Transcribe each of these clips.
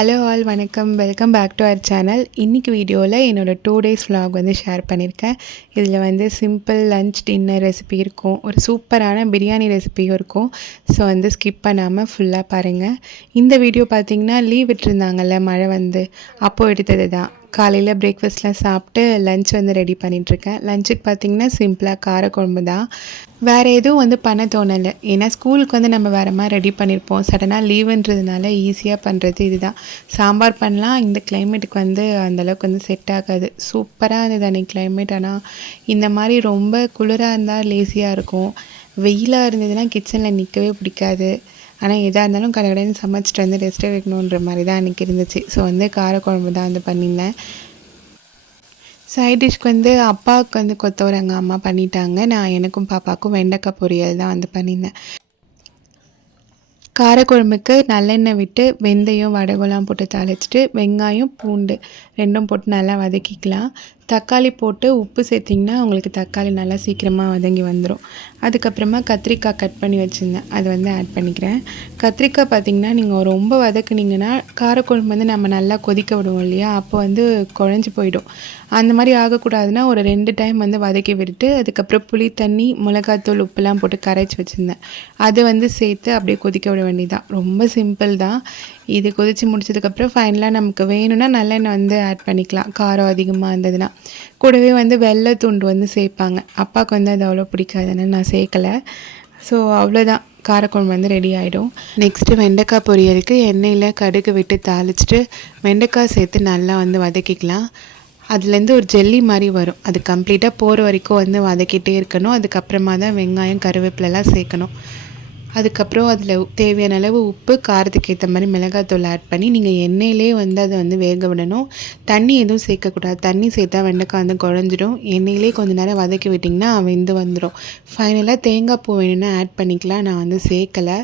Hello all வணக்கம். Welcome back to our channel. இன்றைக்கி வீடியோவில் என்னோடய 2 டேஸ் vlog வந்து ஷேர் பண்ணியிருக்கேன். இதில் வந்து சிம்பிள் லன்ச் டின்னர் ரெசிபி இருக்கும், ஒரு சூப்பரான பிரியாணி ரெசிபியும் இருக்கும். ஸோ வந்து ஸ்கிப் பண்ணாமல் ஃபுல்லாக பாருங்கள். இந்த வீடியோ பார்த்திங்கன்னா லீவ் விட்டுருந்தாங்கல்ல, மழை வந்து அப்போது எடுத்தது தான். காலையில் பிரேக்ஃபாஸ்ட்லாம் சாப்பிட்டு லன்ச் வந்து ரெடி பண்ணிகிட்ருக்கேன். லஞ்சுக்கு பார்த்திங்கன்னா சிம்பிளாக காரக்குழம்பு தான். வேறு எதுவும் வந்து பண்ண தோணலை. ஏன்னா ஸ்கூலுக்கு வந்து நம்ம வேறு மாதிரி ரெடி பண்ணியிருப்போம். சடனாக லீவுன்றதுனால ஈஸியாக பண்ணுறது இதுதான். சாம்பார் பண்ணலாம். இந்த கிளைமேட்டுக்கு வந்து அந்தளவுக்கு வந்து செட் ஆகாது. சூப்பராக இருந்தது அன்றைக்கி கிளைமேட். ஆனால் இந்த மாதிரி ரொம்ப குளிராக இருந்தால் லேசியாக இருக்கும். வெயிலாக இருந்ததுன்னா கிச்சனில் நிற்கவே பிடிக்காது. ஆனால் எதாக இருந்தாலும் கடைன்னு சமைச்சிட்டு வந்து ரெஸ்ட் எடுக்கணுன்ற மாதிரி தான் அன்றைக்கி இருந்துச்சு. ஸோ வந்து காரக்குழம்பு தான் வந்து பண்ணியிருந்தேன். சைட் டிஷ்க்கு வந்து அப்பாவுக்கு வந்து கொத்தவரங்காய் அம்மா பண்ணிட்டாங்க. நான் எனக்கும் பாப்பாவுக்கும் வெண்டைக்காய் பொரியல் தான் வந்து பண்ணியிருந்தேன். காரக்குழம்புக்கு நல்லெண்ணெய் விட்டு வெந்தயம் வடகம்லாம் போட்டு தாளிச்சிட்டு வெங்காயம் பூண்டு ரெண்டும் போட்டு நல்லா வதக்கிக்கலாம். தக்காளி போட்டு உப்பு சேர்த்திங்கன்னா உங்களுக்கு தக்காளி நல்லா சீக்கிரமாக வதங்கி வந்துடும். அதுக்கப்புறமா கத்திரிக்காய் கட் பண்ணி வச்சுருந்தேன், அது வந்து ஆட் பண்ணிக்கிறேன். கத்திரிக்காய் பார்த்திங்கன்னா நீங்கள் ரொம்ப வதக்குனிங்கன்னா காரக்குழம்பு வந்து நம்ம நல்லா கொதிக்க விடுவோம் இல்லையா, அப்போ வந்து குழஞ்சி போயிடும். அந்த மாதிரி ஆகக்கூடாதுன்னா ஒரு 2 டைம் வந்து வதக்கி விட்டுட்டு அதுக்கப்புறம் புளி தண்ணி மிளகாத்தூள் உப்புலாம் போட்டு கரைச்சி வச்சுருந்தேன். அது வந்து சேர்த்து அப்படியே கொதிக்க விட வேண்டியதான். ரொம்ப சிம்பிள் தான். இது கொதித்து முடிச்சதுக்கப்புறம் ஃபைனலாக நமக்கு வேணும்னா நல்லெண்ணெய் வந்து ஆட் பண்ணிக்கலாம், காரம் அதிகமாக இருந்ததுன்னா. கூடவே வந்து வெள்ளை துண்டு வந்து சேர்ப்பாங்க. அப்பாவுக்கு வந்து அது அவ்வளோ பிடிக்காதுன்னு நான் சேர்க்கலை. ஸோ அவ்வளோதான், காரக்குழம்பு வந்து ரெடி ஆகிடும். நெக்ஸ்ட்டு வெண்டைக்காய் பொரியலுக்கு எண்ணெயில் கடுகு விட்டு தாளிச்சிட்டு வெண்டைக்காய் சேர்த்து நல்லா வந்து வதக்கிக்கலாம். அதுலேருந்து ஒரு ஜெல்லி மாதிரி வரும், அது கம்ப்ளீட்டாக போகிற வரைக்கும் வந்து வதக்கிட்டே இருக்கணும். அதுக்கப்புறமா தான் வெங்காயம் கருவேப்பிலெலாம் சேர்க்கணும். அதுக்கப்புறம் அதில் தேவையான அளவு உப்பு, காரத்துக்கு ஏற்ற மாதிரி மிளகாத்தூள் ஆட் பண்ணி நீங்கள் எண்ணெயிலே வந்து அதை வந்து வேக விடணும். தண்ணி எதுவும் சேர்க்கக்கூடாது. தண்ணி சேர்த்தா வெண்டைக்காய் வந்து குழஞ்சிடும். எண்ணெயிலே கொஞ்சம் நேரம் வதக்கி விட்டிங்கன்னா வெந்து வந்துடும். ஃபைனலாக தேங்காய் பூ வேணும்னா ஆட் பண்ணிக்கலாம். நான் வந்து சேர்க்கலை.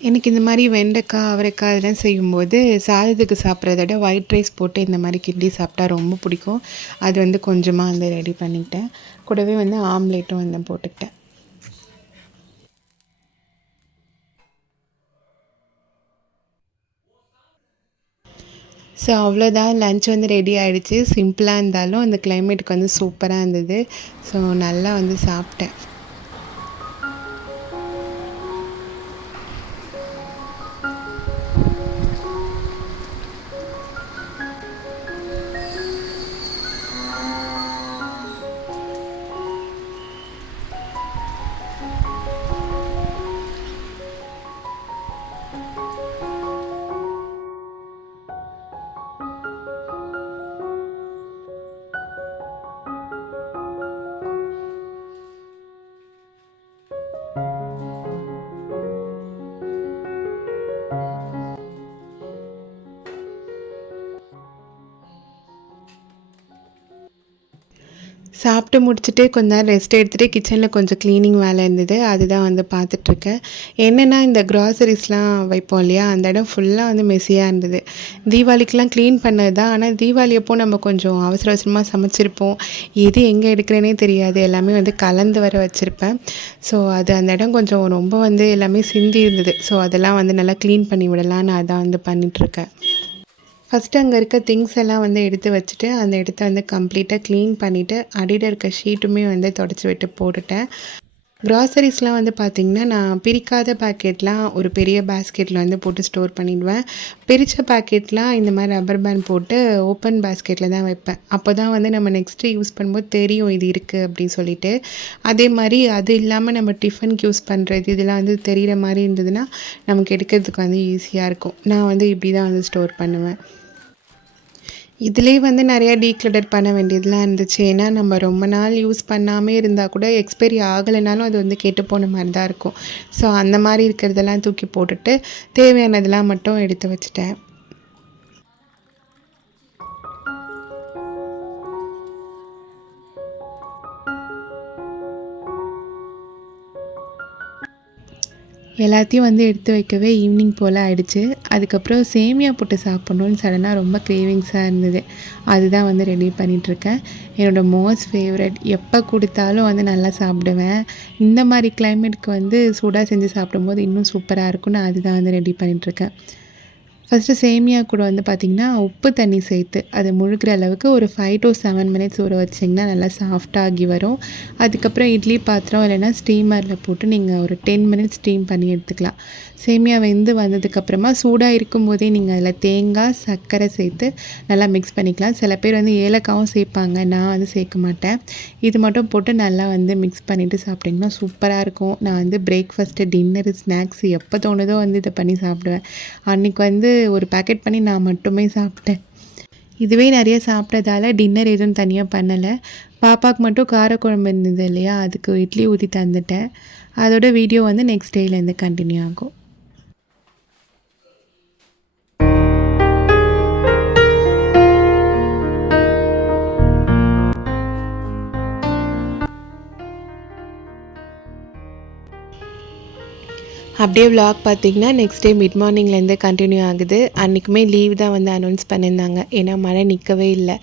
எனக்கு இந்த மாதிரி வெண்டைக்காய் அவரைக்காய் இதெல்லாம் செய்யும்போது சாதத்துக்கு சாப்பிட்றத விட ஒயிட் ரைஸ் போட்டு இந்த மாதிரி கிண்டி சாப்பிட்டா ரொம்ப பிடிக்கும். அது வந்து கொஞ்சமாக வந்து ரெடி பண்ணிக்கிட்டேன். கூடவே வந்து ஆம்லேட்டும் வந்து போட்டுக்கிட்டேன். ஸோ அவ்வளோதான், லன்ச் வந்து ரெடி ஆகிடுச்சு. சிம்பிளாக இருந்தாலும் அந்த கிளைமேட்டுக்கு வந்து சூப்பராக இருந்தது. ஸோ நல்லா வந்து சாப்பிட்டேன். சாப்பிட்டு முடிச்சுட்டு கொஞ்ச நேரம் ரெஸ்ட் எடுத்துகிட்டு கிச்சனில் கொஞ்சம் க்ளீனிங் வேலை இருந்தது, அதுதான் வந்து பார்த்துட்ருக்கேன். என்னென்னா இந்த க்ராசரிஸ்லாம் வைப்போம் இல்லையா, அந்த இடம் ஃபுல்லாக வந்து மெஸ்ஸியாக இருந்தது. தீபாவளிக்கெலாம் க்ளீன் பண்ணது தான். ஆனால் தீபாவளி அப்போ நம்ம கொஞ்சம் அவசர அவசரமாக சமைச்சிருப்போம். எது எங்கே எடுக்கிறேனே தெரியாது. எல்லாமே வந்து கலந்து வர வச்சுருப்பேன். ஸோ அது அந்த இடம் கொஞ்சம் ரொம்ப வந்து எல்லாமே சிந்தி இருந்தது. ஸோ அதெல்லாம் வந்து நல்லா க்ளீன் பண்ணி விடலான்னு அதான் வந்து பண்ணிகிட்ருக்கேன். ஃபஸ்ட்டு அங்கே இருக்க திங்ஸ் எல்லாம் வந்து எடுத்து வச்சுட்டு அந்த இடத்த வந்து கம்ப்ளீட்டாக க்ளீன் பண்ணிவிட்டு அடியில் இருக்க ஷீட்டுமே வந்து தொடச்சி விட்டு போட்டுட்டேன். க்ராசரிஸ்லாம் வந்து பார்த்திங்கன்னா நான் பிரிக்காத பேக்கெட்லாம் ஒரு பெரிய பேஸ்கெட்டில் வந்து போட்டு ஸ்டோர் பண்ணிடுவேன். பிரித்த பேக்கெட்லாம் இந்த மாதிரி ரப்பர் பேண்ட் போட்டு ஓப்பன் பேஸ்கெட்டில் தான் வைப்பேன். அப்போ தான் வந்து நம்ம நெக்ஸ்ட்டு யூஸ் பண்ணும்போது தெரியும் இது இருக்குது அப்படின்னு சொல்லிட்டு. அதே மாதிரி அது இல்லாமல் நம்ம டிஃபனுக்கு யூஸ் பண்ணுறது இதெல்லாம் வந்து தெரிகிற மாதிரி இருந்ததுன்னா நமக்கு எடுக்கிறதுக்கு வந்து ஈஸியாக இருக்கும். நான் வந்து இப்படி தான் வந்து ஸ்டோர் பண்ணுவேன். இதுலேயே வந்து நிறையா டீக்ளட்டர் பண்ண வேண்டியதெலாம் இருந்துச்சு. ஏன்னா நம்ம ரொம்ப நாள் யூஸ் பண்ணாமல் இருந்தால் கூட எக்ஸ்பைரி ஆகலைனாலும் அது வந்து கெட்டு போன மாதிரி தான் இருக்கும். ஸோ அந்த மாதிரி இருக்கிறதெல்லாம் தூக்கி போட்டுட்டு தேவையானதெல்லாம் மட்டும் எடுத்து வச்சுட்டேன். எல்லாத்தையும் வந்து எடுத்து வைக்கவே ஈவினிங் போல் ஆகிடுச்சு. அதுக்கப்புறம் சேமியா போட்டு சாப்பிட்ணுன்னு சடனாக ரொம்ப க்ரேவிங்ஸாக இருந்தது. அதுதான் வந்து ரெடி பண்ணிகிட்ருக்கேன். என்னோடய மோஸ்ட் ஃபேவரட், எப்போ கொடுத்தாலும் வந்து நல்லா சாப்பிடுவேன். இந்த மாதிரி கிளைமேட்டுக்கு வந்து சூடாக செஞ்சு சாப்பிடும்போது இன்னும் சூப்பராக இருக்கும். நான் அதுதான் வந்து ரெடி பண்ணிகிட்ருக்கேன். ஃபஸ்ட்டு சேமியா கூட வந்து பார்த்திங்கன்னா உப்பு தண்ணி சேர்த்து அது முழுகிற அளவுக்கு ஒரு 5 to 7 மினிட்ஸ் ஊற வச்சிங்கன்னா நல்லா சாஃப்டாகி வரும். அதுக்கப்புறம் இட்லி பாத்திரம் இல்லைன்னா ஸ்டீமரில் போட்டு நீங்கள் ஒரு 10 மினிட்ஸ் ஸ்டீம் பண்ணி எடுத்துக்கலாம். சேமியா வெந்து வந்ததுக்கப்புறமா சூடாக இருக்கும்போதே நீங்கள் அதில் தேங்காய் சர்க்கரை சேர்த்து நல்லா மிக்ஸ் பண்ணிக்கலாம். சில பேர் வந்து ஏலக்காவும் சேர்ப்பாங்க, நான் வந்து சேர்க்க மாட்டேன். இது மட்டும் போட்டு நல்லா வந்து மிக்ஸ் பண்ணிவிட்டு சாப்பிட்டிங்கன்னா சூப்பராக இருக்கும். நான் வந்து பிரேக்ஃபாஸ்ட்டு டின்னரு ஸ்நாக்ஸ் எப்போ தோணுதோ வந்து இதை பண்ணி சாப்பிடுவேன். அன்றைக்கி வந்து ஒரு பேக்கெட் பண்ணி நான் மட்டுமே சாப்பிட்டேன். இதுவே நிறைய சாப்பிட்டதால டின்னர் எதுவும் தனியாக பண்ணலை. பாப்பாவுக்கு மட்டும் காரக்குழம்பு இருந்தது இல்லையா, அதுக்கு இட்லி ஊற்றி தந்துட்டேன். அதோட வீடியோ வந்து நெக்ஸ்ட் டேலேருந்து கண்டினியூ ஆகும். அப்படியே விலாக் பார்த்திங்கன்னா நெக்ஸ்ட் டே மிட் மார்னிங்லேருந்து கண்டினியூ ஆகுது. அன்றைக்குமே லீவ் தான் வந்து அனௌன்ஸ் பண்ணியிருந்தாங்க, ஏன்னா மழை நிற்கவே இல்லை.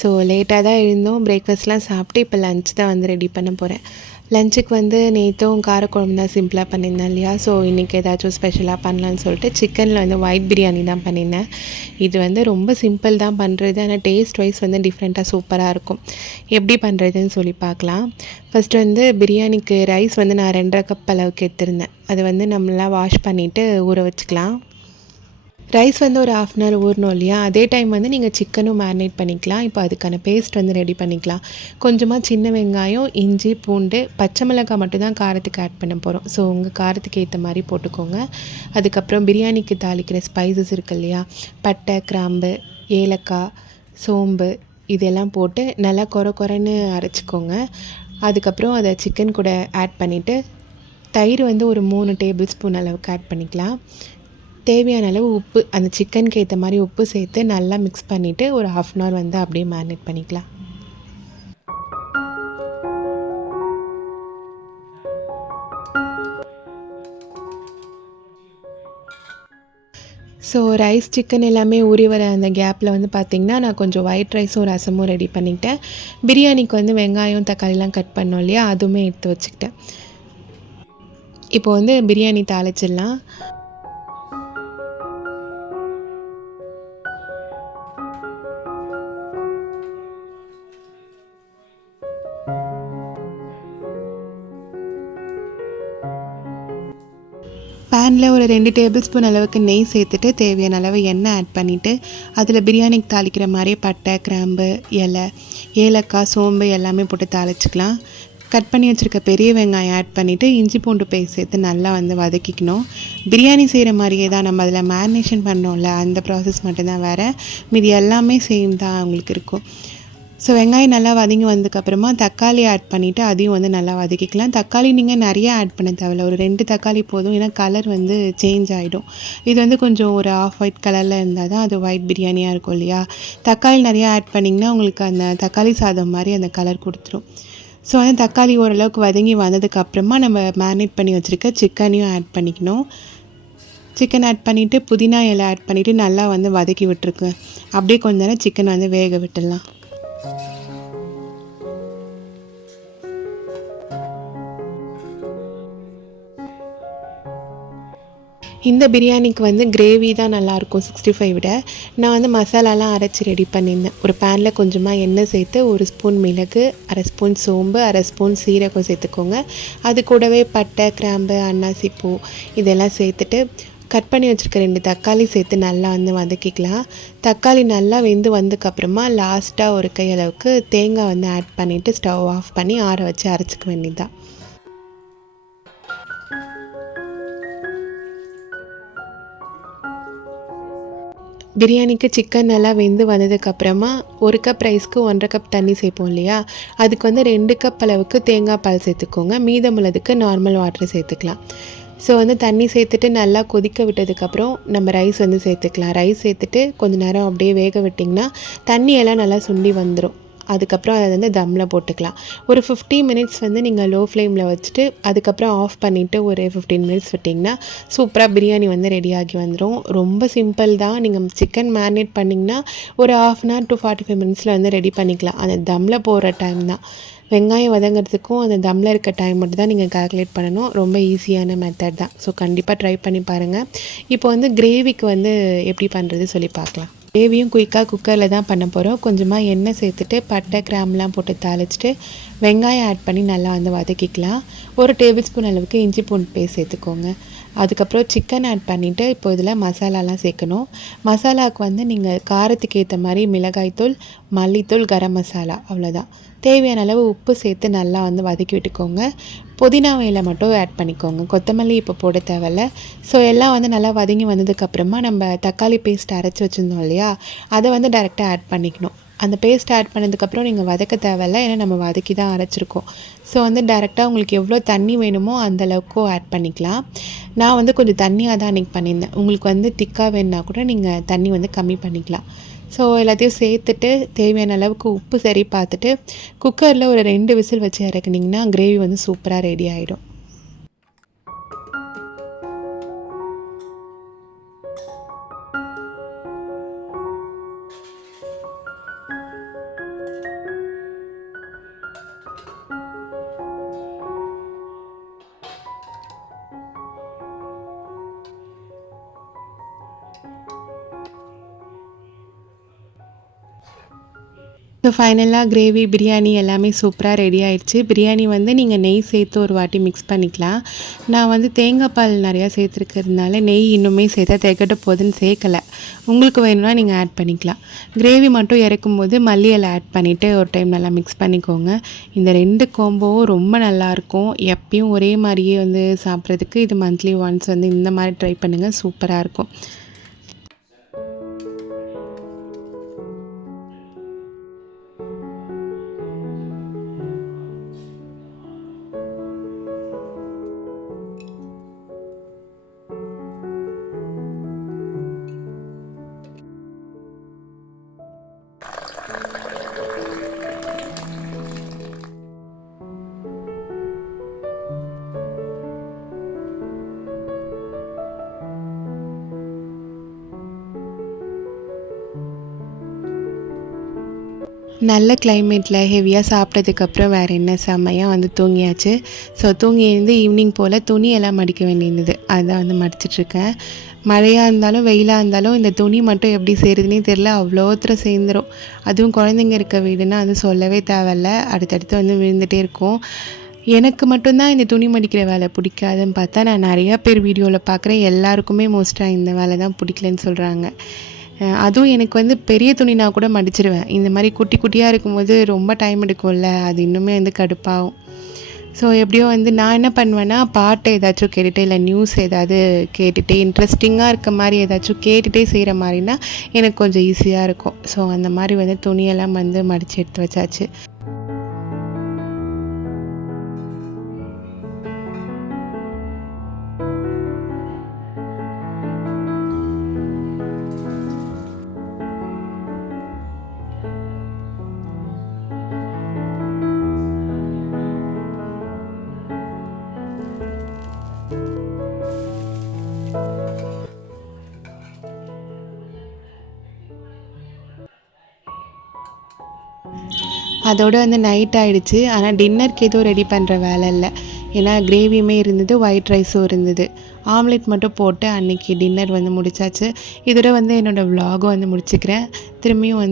ஸோ லேட்டாக தான் இருந்தோம். பிரேக்ஃபாஸ்ட்லாம் சாப்பிட்டு இப்போ லன்ச் தான் வந்து ரெடி பண்ண போகிறேன். லஞ்சுக்கு வந்து நேற்றும் காரக்குழம்பு தான் சிம்பிளாக பண்ணியிருந்தேன் இல்லையா, ஸோ இன்றைக்கி ஏதாச்சும் ஸ்பெஷலாக பண்ணலான்னு சொல்லிட்டு சிக்கனில் வந்து ஒயிட் பிரியாணி தான் பண்ணியிருந்தேன். இது வந்து ரொம்ப சிம்பிள் தான் பண்ணுறது, ஆனால் டேஸ்ட் வைஸ் வந்து டிஃப்ரெண்ட்டாக சூப்பராக இருக்கும். எப்படி பண்ணுறதுன்னு சொல்லி பார்க்கலாம். ஃபஸ்ட்டு வந்து பிரியாணிக்கு ரைஸ் வந்து நான் 2.5 கப் அளவுக்கு எடுத்திருந்தேன். அதை வந்து நம்மளாம் வாஷ் பண்ணிவிட்டு ஊற வச்சுக்கலாம். ரைஸ் வந்து ஒரு 1/2 hour ஊறணும் இல்லையா, அதே டைம் வந்து நீங்கள் சிக்கனும் மேரினேட் பண்ணிக்கலாம். இப்போ அதுக்கான பேஸ்ட் வந்து ரெடி பண்ணிக்கலாம். கொஞ்சமாக சின்ன வெங்காயம், இஞ்சி, பூண்டு, பச்சை மிளகாய் மட்டும் தான் காரத்துக்கு ஆட் பண்ண போகிறோம். ஸோ உங்கள் காரத்துக்கு ஏற்ற மாதிரி போட்டுக்கோங்க. அதுக்கப்புறம் பிரியாணிக்கு தாளிக்கிற ஸ்பைசஸ் இருக்கு இல்லையா, பட்டை, கிராம்பு, ஏலக்காய், சோம்பு இதெல்லாம் போட்டு நல்லா கொரன்னு அரைச்சிக்கோங்க. அதுக்கப்புறம் அதை சிக்கன் கூட ஆட் பண்ணிவிட்டு தயிர் வந்து ஒரு 3 டேபிள் ஸ்பூன் அளவுக்கு ஆட் பண்ணிக்கலாம். தேவையான அளவு உப்பு, அந்த சிக்கனுக்கு ஏற்ற மாதிரி உப்பு சேர்த்து நல்லா மிக்ஸ் பண்ணிவிட்டு ஒரு 1/2 hour வந்து அப்படியே மேரினேட் பண்ணிக்கலாம். ஸோ ரைஸ் சிக்கன் எல்லாமே ஊறி வர அந்த கேப்பில் வந்து பார்த்திங்கன்னா நான் கொஞ்சம் ஒயிட் ரைஸும் ரசமும் ரெடி பண்ணிக்கிட்டேன். பிரியாணிக்கு வந்து வெங்காயம் தக்காளிலாம் கட் பண்ணோம் இல்லையா, அதுவுமே எடுத்து வச்சுக்கிட்டேன். இப்போ வந்து பிரியாணி தாளிச்சிடலாம். பேனில் ஒரு 2 டேபிள் ஸ்பூன் அளவுக்கு நெய் சேர்த்துட்டு தேவையான அளவு எண்ணெய் ஆட் பண்ணிவிட்டு அதில் பிரியாணிக்கு தாளிக்கிற மாதிரி பட்டை, கிராம்பு, இலை, ஏலக்காய், சோம்பு எல்லாமே போட்டு தாளிச்சிக்கலாம். கட் பண்ணி வச்சுருக்க பெரிய வெங்காயம் ஆட் பண்ணிவிட்டு இஞ்சி பூண்டு பேஸ்ட் சேர்த்து நல்லா வந்து வதக்கிக்கணும். பிரியாணி செய்கிற மாதிரியே தான், நம்ம அதில் மேரினேஷன் பண்ணோம்ல அந்த ப்ராசஸ் மட்டும்தான் வேறு, மீதி எல்லாமே சேம் தான் அவங்களுக்கு இருக்கும். ஸோ வெங்காயம் நல்லா வதங்கி வந்ததுக்கப்புறமா தக்காளி ஆட் பண்ணிவிட்டு அதையும் வந்து நல்லா வதக்கிக்கலாம். தக்காளி நீங்கள் நிறைய ஆட் பண்ண தேவையில்ல, ஒரு 2 தக்காளி போதும், ஏன்னா கலர் வந்து சேஞ்ச் ஆகிடும். இது வந்து கொஞ்சம் ஒரு ஆஃப் ஒயிட் கலரில் இருந்தால் தான் அது ஒயிட் பிரியாணியாக இருக்கும் இல்லையா. தக்காளி நிறையா ஆட் பண்ணிங்கன்னா உங்களுக்கு அந்த தக்காளி சாதம் மாதிரி அந்த கலர் கொடுத்துரும். ஸோ வந்து தக்காளி ஓரளவுக்கு வதங்கி வந்ததுக்கப்புறமா நம்ம மேரினேட் பண்ணி வச்சுருக்க சிக்கனையும் ஆட் பண்ணிக்கணும். சிக்கன் ஆட் பண்ணிவிட்டு புதினா இலை ஆட் பண்ணிவிட்டு நல்லா வந்து வதக்கி விட்டுருக்கு. அப்படியே கொஞ்ச நேரம் சிக்கன் வந்து வேக விட்டுடலாம். இந்த பிரியாணிக்கு வந்து கிரேவி தான் நல்லாயிருக்கும் 65 விட. நான் வந்து மசாலாலாம் அரைச்சி ரெடி பண்ணியிருந்தேன். ஒரு பேனில் கொஞ்சமாக எண்ணெய் சேர்த்து 1 ஸ்பூன் மிளகு, 1/2 ஸ்பூன் சோம்பு, 1/2 ஸ்பூன் சீரகம் சேர்த்துக்கோங்க. அது கூடவே பட்டை, கிராம்பு, அன்னாசி பூ இதெல்லாம் சேர்த்துட்டு கட் பண்ணி வச்சுருக்க 2 தக்காளி சேர்த்து நல்லா வந்து வதக்கிக்கலாம். தக்காளி நல்லா வெந்து வந்ததுக்கப்புறமா லாஸ்ட்டாக ஒரு கை அளவுக்கு தேங்காய் வந்து ஆட் பண்ணிவிட்டு ஸ்டவ் ஆஃப் பண்ணி ஆற வச்சு அரைச்சிக்க வேண்டியதுதான். பிரியாணிக்கு சிக்கன் நல்லா வெந்து வந்ததுக்கப்புறமா 1 கப் ரைஸ்க்கு 1.5 கப் தண்ணி சேர்ப்போம் இல்லையா, அதுக்கு வந்து 2 கப் அளவுக்கு தேங்காய் பால் சேர்த்துக்கோங்க. மீதமுள்ளதுக்கு நார்மல் வாட்டர் சேர்த்துக்கலாம். ஸோ வந்து தண்ணி சேர்த்துட்டு நல்லா கொதிக்க விட்டதுக்கப்புறம் நம்ம ரைஸ் வந்து சேர்த்துக்கலாம். ரைஸ் சேர்த்துட்டு கொஞ்சம் நேரம் அப்படியே வேக விட்டிங்கன்னா தண்ணியெல்லாம் நல்லா சுண்டி வந்துடும். அதுக்கப்புறம் அதை வந்து தம்மில் போட்டுக்கலாம். ஒரு 50 மினிட்ஸ் வந்து நீங்கள் லோ ஃப்ளேமில் வச்சுட்டு அதுக்கப்புறம் ஆஃப் பண்ணிவிட்டு ஒரு 15 மினிட்ஸ் விட்டிங்கன்னா சூப்பராக பிரியாணி வந்து ரெடியாகி வந்துடும். ரொம்ப சிம்பிள் தான். நீங்கள் சிக்கன் மேரினேட் பண்ணிங்கன்னா ஒரு 1/2 hour to 45 மினிட்ஸில் வந்து ரெடி பண்ணிக்கலாம். அந்த தம்மில் போடுற டைம் தான். வெங்காயம் வதங்கிறதுக்கும் அந்த தம்மில் இருக்க டைம் மட்டும் தான் நீங்கள் கால்குலேட் பண்ணணும். ரொம்ப ஈஸியான மெத்தட் தான். ஸோ கண்டிப்பாக ட்ரை பண்ணி பாருங்கள். இப்போ வந்து கிரேவிக்கு வந்து எப்படி பண்ணுறது சொல்லி பார்க்கலாம். கிரேவியும் குயிக்காக குக்கரில் தான் பண்ண போகிறோம். கொஞ்சமாக எண்ணெய் சேர்த்துட்டு பட்டை கிராம்புலாம் போட்டு தாளிச்சிட்டு வெங்காயம் ஆட் பண்ணி நல்லா வந்து வதக்கிக்கலாம். 1 டேபிள் ஸ்பூன் அளவுக்கு இஞ்சி பூண்டு பேஸ்ட் சேர்த்துக்கோங்க. அதுக்கப்புறம் சிக்கன் ஆட் பண்ணிவிட்டு இப்போ இதில் மசாலாலாம் சேர்க்கணும். மசாலாவுக்கு வந்து நீங்கள் காரத்துக்கு ஏற்ற மாதிரி மிளகாய்த்தூள், மல்லித்தூள், கரம் மசாலா அவ்வளோதான். தேவையான அளவு உப்பு சேர்த்து நல்லா வந்து வதக்கி விட்டுக்கோங்க. புதினா இலை மட்டும் ஆட் பண்ணிக்கோங்க. கொத்தமல்லி இப்போ போட தேவையில்ல. ஸோ எல்லாம் வந்து நல்லா வதங்கி வந்ததுக்கப்புறமா நம்ம தக்காளி பேஸ்ட் அரைச்சி வச்சுருந்தோம் இல்லையா, அதை வந்து டைரெக்டாக ஆட் பண்ணிக்கணும். அந்த பேஸ்ட் ஆட் பண்ணதுக்கப்புறம் நீங்கள் வதக்க தேவையில்ல, ஏன்னா நம்ம வதக்கி தான் அரைச்சிருக்கோம். ஸோ வந்து டைரெக்டாக உங்களுக்கு எவ்வளோ தண்ணி வேணுமோ அந்தளவுக்கு ஆட் பண்ணிக்கலாம். நான் வந்து கொஞ்சம் தண்ணியாக தான் அன்றைக்கி பண்ணியிருந்தேன். உங்களுக்கு வந்து திக்காக வேணுன்னா கூட நீங்கள் தண்ணி வந்து கம்மி பண்ணிக்கலாம். ஸோ எல்லாத்தையும் சேர்த்துட்டு தேவையான அளவுக்கு உப்பு சரி பார்த்துட்டு குக்கரில் ஒரு 2 விசில் வச்சு இறக்குனிங்கன்னா கிரேவி வந்து சூப்பராக ரெடி ஆகிடும். ஸோ ஃபைனலாக கிரேவி பிரியாணி எல்லாமே சூப்பராக ரெடி ஆகிடுச்சு. பிரியாணி வந்து நீங்கள் நெய் சேர்த்து ஒரு வாட்டி மிக்ஸ் பண்ணிக்கலாம். நான் வந்து தேங்காய் பால் நிறையா சேர்த்துருக்கிறதுனால நெய் இன்னுமே சேர்த்தா திகட்ட போகுதுன்னு சேர்க்கலை. உங்களுக்கு வேணும்னா நீங்கள் ஆட் பண்ணிக்கலாம். கிரேவி மட்டும் இறக்கும்போது மல்லி இலை ஆட் பண்ணிவிட்டு ஒரு டைம் நல்லா மிக்ஸ் பண்ணிக்கோங்க. இந்த 2 கோம்போவும் ரொம்ப நல்லாயிருக்கும். எப்பயும் ஒரே மாதிரியே வந்து சாப்பிட்றதுக்கு இது மந்த்லி ஒன்ஸ் வந்து இந்த மாதிரி ட்ரை பண்ணுங்கள், சூப்பராக இருக்கும். நல்ல கிளைமேட்டில் ஹெவியாக சாப்பிட்டதுக்கப்புறம் வேறு என்ன செம்மையாக வந்து தூங்கியாச்சு. ஸோ தூங்கி எழுந்து ஈவினிங் போல் துணியெல்லாம் மடிக்க வேண்டியிருந்தது. அதான் வந்து மடிச்சிட்ருக்கேன். மழையாக இருந்தாலும் வெயிலாக இருந்தாலும் இந்த துணி மட்டும் எப்படி சேருதுன்னே தெரில, அவ்வளோத்தரம் சேர்ந்துடும். அதுவும் குழந்தைங்க இருக்க வீடுனா அது சொல்லவே தேவையில்ல, அடுத்தடுத்து வந்து விழுந்துகிட்டே இருக்கும். எனக்கு மட்டும்தான் இந்த துணி மடிக்கிற வேலை பிடிக்காதுன்னு பார்த்தா நான் நிறையா பேர் வீடியோவில் பார்க்குறேன், எல்லாருக்குமே மோஸ்ட்டாக இந்த வேலை தான் பிடிக்கலன்னு சொல்கிறாங்க. அதுவும் எனக்கு வந்து பெரிய துணினா கூட மடிச்சிடுவேன். இந்த மாதிரி குட்டி குட்டியாக இருக்கும்போது ரொம்ப டைம் எடுக்கும்ல, அது இன்னுமே வந்து கடுப்பாகும். ஸோ எப்படியோ வந்து நான் என்ன பண்ணுவேன்னா, பாட்டு ஏதாச்சும் கேட்டுகிட்டே இல்லை நியூஸ் ஏதாவது கேட்டுகிட்டே இன்ட்ரெஸ்டிங்காக இருக்க மாதிரி ஏதாச்சும் கேட்டுகிட்டே செய்கிற மாதிரினா எனக்கு கொஞ்சம் ஈஸியாக இருக்கும். ஸோ அந்த மாதிரி வந்து துணியெல்லாம் வந்து மடித்து எடுத்து வச்சாச்சு. அதோடு வந்து நைட் ஆகிடுச்சு. ஆனால் டின்னருக்கு எதுவும் ரெடி பண்ணுற வேலை இல்லை. ஏன்னா கிரேவியுமே இருந்தது, ஒயிட் ரைஸும் இருந்தது. ஆம்லெட் மட்டும் போட்டு அன்றைக்கி டின்னர் வந்து முடித்தாச்சு. இதோட வந்து என்னோடய விலாகும் வந்து முடிச்சுக்கிறேன். திரும்பியும் வந்து